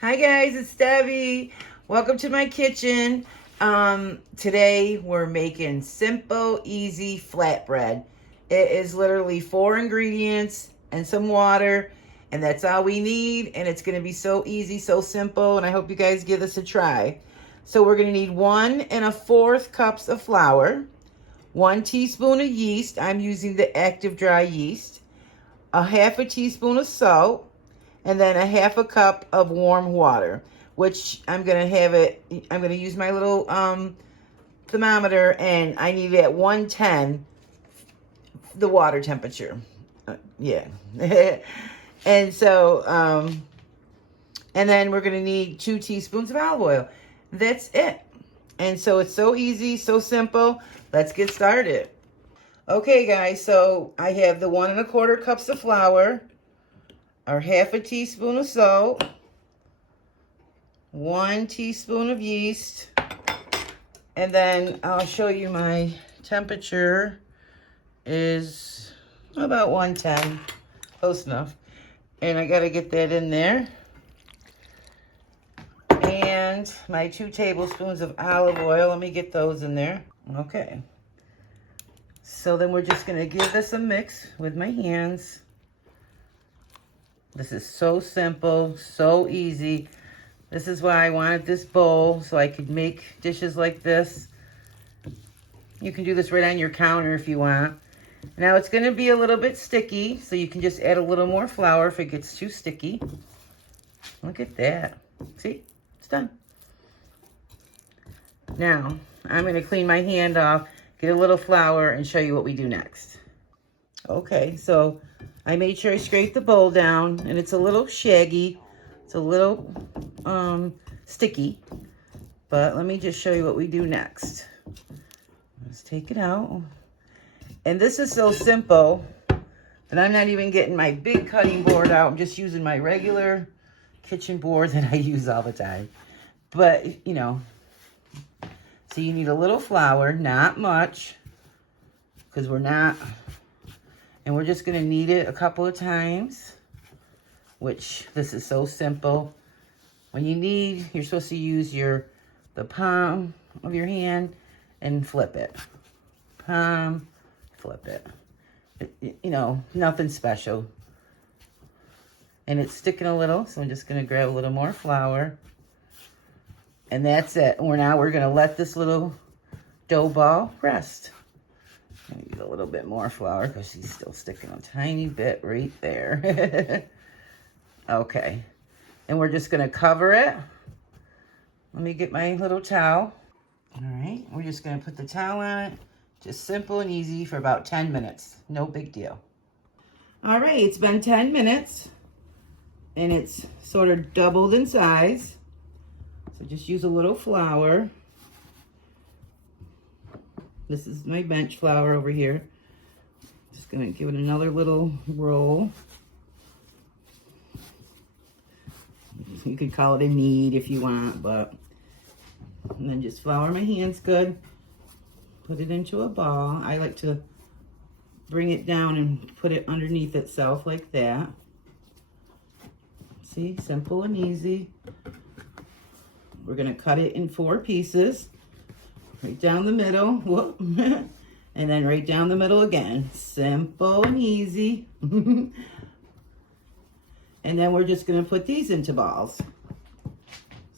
Hi guys, it's Debbie. Welcome to my kitchen. Today we're making simple, easy flatbread. It is literally 4 ingredients and some water, and that's all we need. And it's gonna be so easy, so simple, and I hope you guys give this a try. So we're gonna need 1 1/4 cups of flour, 1 teaspoon of yeast. I'm using the active dry yeast, a 1/2 teaspoon of salt, and then a 1/2 cup of warm water, which I'm going to use my little thermometer, and I need it at 110, the water temperature. Yeah. And so, and then we're going to need 2 teaspoons of olive oil. That's it. And so it's so easy, so simple. Let's get started. Okay, guys, so I have the 1 1/4 cups of flour, or 1/2 teaspoon of salt, 1 teaspoon of yeast, and then I'll show you my temperature is about 110, close enough. And I gotta get that in there. And my 2 tablespoons of olive oil, let me get those in there. Okay. So then we're just gonna give this a mix with my hands. This is so simple, so easy. This is why I wanted this bowl, so I could make dishes like this. You can do this right on your counter if you want. Now it's gonna be a little bit sticky, so you can just add a little more flour if it gets too sticky. Look at that. See, it's done. Now, I'm gonna clean my hand off, get a little flour, and show you what we do next. Okay, so I made sure I scraped the bowl down, and it's a little shaggy. It's a little sticky, but let me just show you what we do next. Let's take it out. And this is so simple that I'm not even getting my big cutting board out. I'm just using my regular kitchen board that I use all the time. But, you know, so you need a little flour, not much, because we're just going to knead it a couple of times, which this is so simple. When you knead, you're supposed to use the palm of your hand and flip it. Palm, flip it. You know, nothing special. And it's sticking a little, so I'm just going to grab a little more flour. And that's it. Now we're going to let this little dough ball rest. Maybe a little bit more flour because she's still sticking a tiny bit right there. Okay. And we're just going to cover it. Let me get my little towel. All right. We're just going to put the towel on it. Just simple and easy for about 10 minutes. No big deal. All right. It's been 10 minutes. And it's sort of doubled in size. So just use a little flour. This is my bench flour over here. Just going to give it another little roll. You could call it a knead if you want, but... And then just flour my hands good. Put it into a ball. I like to bring it down and put it underneath itself like that. See, simple and easy. We're going to cut it in 4 pieces. Right down the middle. Whoop. And then right down the middle again. Simple and easy. And then we're just going to put these into balls.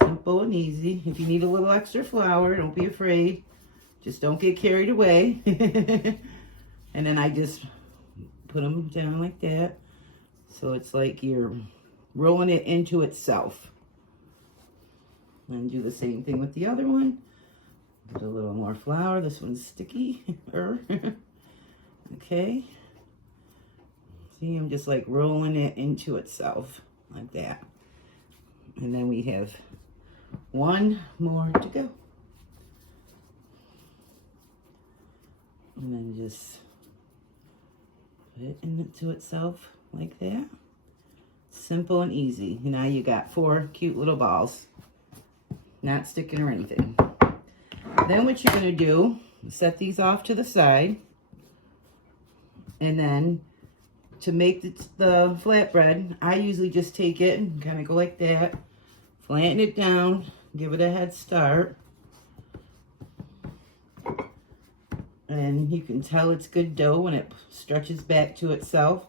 Simple and easy. If you need a little extra flour, don't be afraid. Just don't get carried away. And then I just put them down like that. So it's like you're rolling it into itself. And do the same thing with the other one. Put a little more flour. This one's sticky. Okay. See, I'm just like rolling it into itself like that. And then we have 1 more to go. And then just put it into itself like that. Simple and easy. Now you got 4 cute little balls. Not sticking or anything. Then what you're going to do, set these off to the side. And then to make the flatbread, I usually just take it and kind of go like that. Flatten it down, give it a head start. And you can tell it's good dough when it stretches back to itself.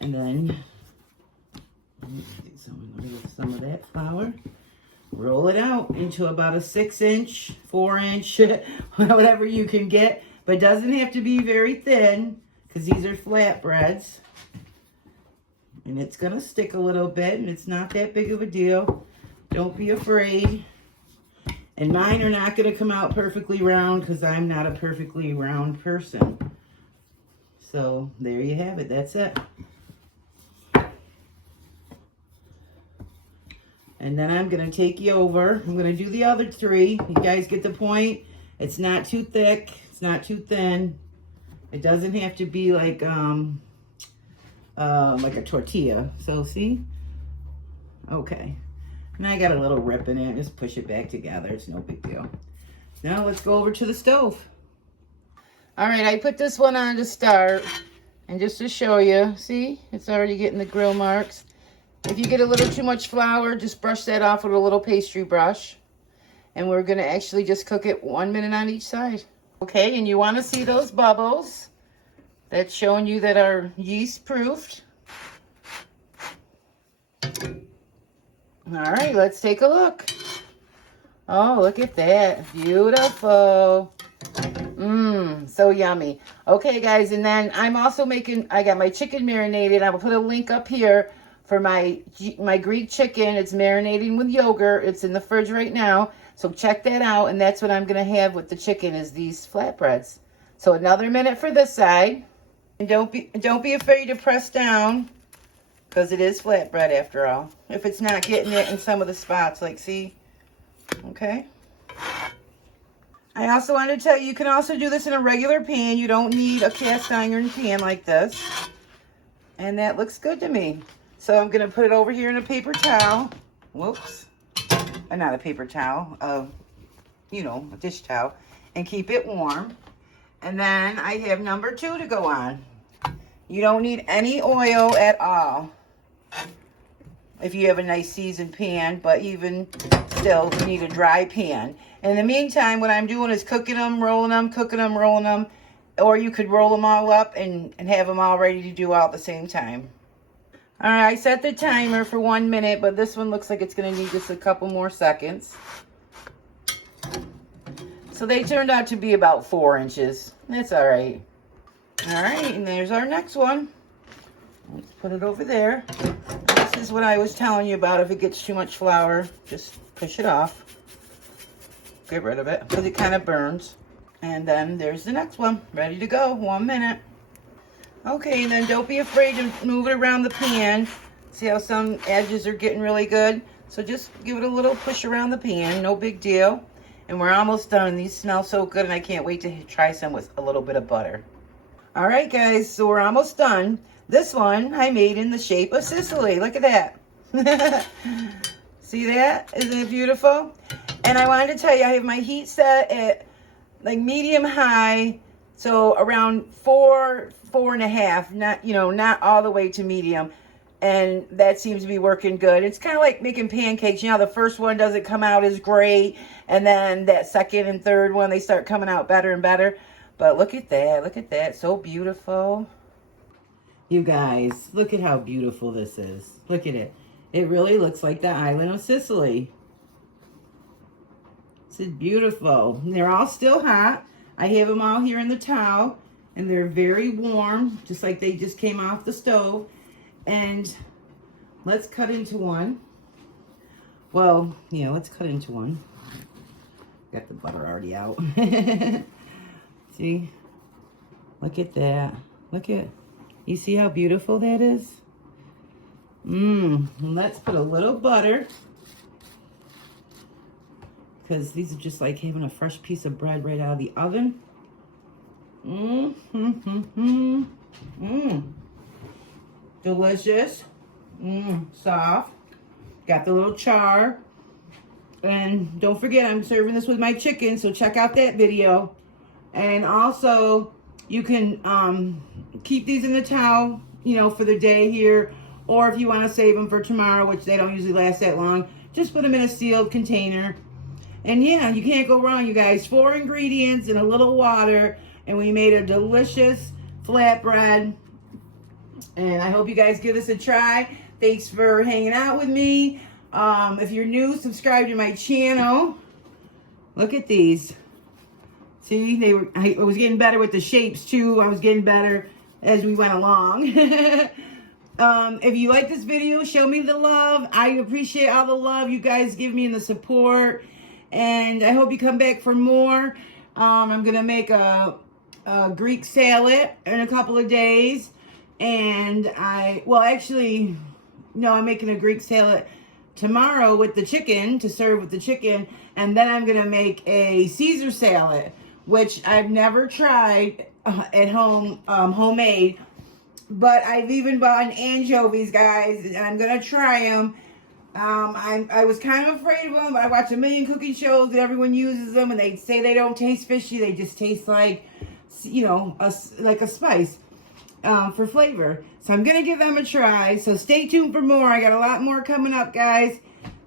And then, some of that flour. Roll it out into about a 6-inch, 4-inch, whatever you can get. But it doesn't have to be very thin, because these are flatbreads. And it's going to stick a little bit, and it's not that big of a deal. Don't be afraid. And mine are not going to come out perfectly round, because I'm not a perfectly round person. So, there you have it. That's it. And then I'm going to take you over. I'm going to do the other 3. You guys get the point? It's not too thick. It's not too thin. It doesn't have to be like a tortilla. So, see? Okay. And I got a little rip in it. Just push it back together. It's no big deal. Now, let's go over to the stove. All right, I put this one on to start. And just to show you, see? It's already getting the grill marks. If you get a little too much flour, just brush that off with a little pastry brush. And we're going to actually just cook it 1 minute on each side. Okay, and you want to see those bubbles. That's showing you that our yeast proofed. All right, let's take a look. Oh, look at that. Beautiful. Mmm, so yummy. Okay, guys, and then I'm also I got my chicken marinated. I will put a link up here for my Greek chicken. It's marinating with yogurt. It's in the fridge right now. So check that out. And that's what I'm going to have with the chicken is these flatbreads. So another minute for this side. And don't be afraid to press down, because it is flatbread after all. If it's not getting it in some of the spots, like see? Okay. I also wanted to tell you, you can also do this in a regular pan. You don't need a cast iron pan like this. And that looks good to me. So I'm going to put it over here in a paper towel. Whoops. Not a paper towel. You know, a dish towel. And keep it warm. And then I have number 2 to go on. You don't need any oil at all. If you have a nice seasoned pan. But even still, you need a dry pan. In the meantime, what I'm doing is cooking them, rolling them, cooking them, rolling them. Or you could roll them all up and have them all ready to do all at the same time. All right, I set the timer for 1 minute, but this one looks like it's going to need just a couple more seconds. So they turned out to be about 4 inches. That's all right. All right, and there's our next one. Let's put it over there. This is what I was telling you about. If it gets too much flour, just push it off. Get rid of it, because it kind of burns. And then there's the next one. Ready to go. 1 minute. Okay, and then don't be afraid to move it around the pan. See how some edges are getting really good? So just give it a little push around the pan. No big deal. And we're almost done. These smell so good, and I can't wait to try some with a little bit of butter. All right, guys, so we're almost done. This one I made in the shape of Sicily. Look at that. See that? Isn't it beautiful? And I wanted to tell you, I have my heat set at like medium high. So around 4.5, not all the way to medium. And that seems to be working good. It's kind of like making pancakes. You know, the first one doesn't come out as great. And then that second and third one, they start coming out better and better. But look at that. Look at that. So beautiful. You guys, look at how beautiful this is. Look at it. It really looks like the island of Sicily. This is beautiful. And they're all still hot. I have them all here in the towel, and they're very warm, just like they just came off the stove. And let's cut into one. Well, yeah, let's cut into one. Got the butter already out. See? Look at that. Look at, you see how beautiful that is? Let's put a little butter, because these are just like having a fresh piece of bread right out of the oven. Delicious. Soft. Got the little char. And don't forget, I'm serving this with my chicken, so check out that video. And also, you can keep these in the towel, for the day here. Or if you want to save them for tomorrow, which they don't usually last that long, just put them in a sealed container. And yeah, you can't go wrong, you guys. 4 ingredients and a little water, and we made a delicious flatbread. And I hope you guys give this a try. Thanks for hanging out with me. If you're new, subscribe to my channel. Look at these. See, I was getting better with the shapes too. I was getting better as we went along. If you like this video, show me the love. I appreciate all the love you guys give me and the support. And I hope you come back for more. I'm going to make a Greek salad in a couple of days. And I'm making a Greek salad tomorrow with the chicken, to serve with the chicken. And then I'm going to make a Caesar salad, which I've never tried at home, homemade. But I've even bought anchovies, guys, and I'm going to try them. I was kind of afraid of them. I watch a million cooking shows and everyone uses them, and they say they don't taste fishy. They just taste like, like a spice for flavor. So I'm going to give them a try. So stay tuned for more. I got a lot more coming up, guys.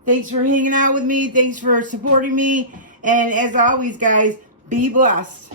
Thanks for hanging out with me. Thanks for supporting me. And as always, guys, be blessed.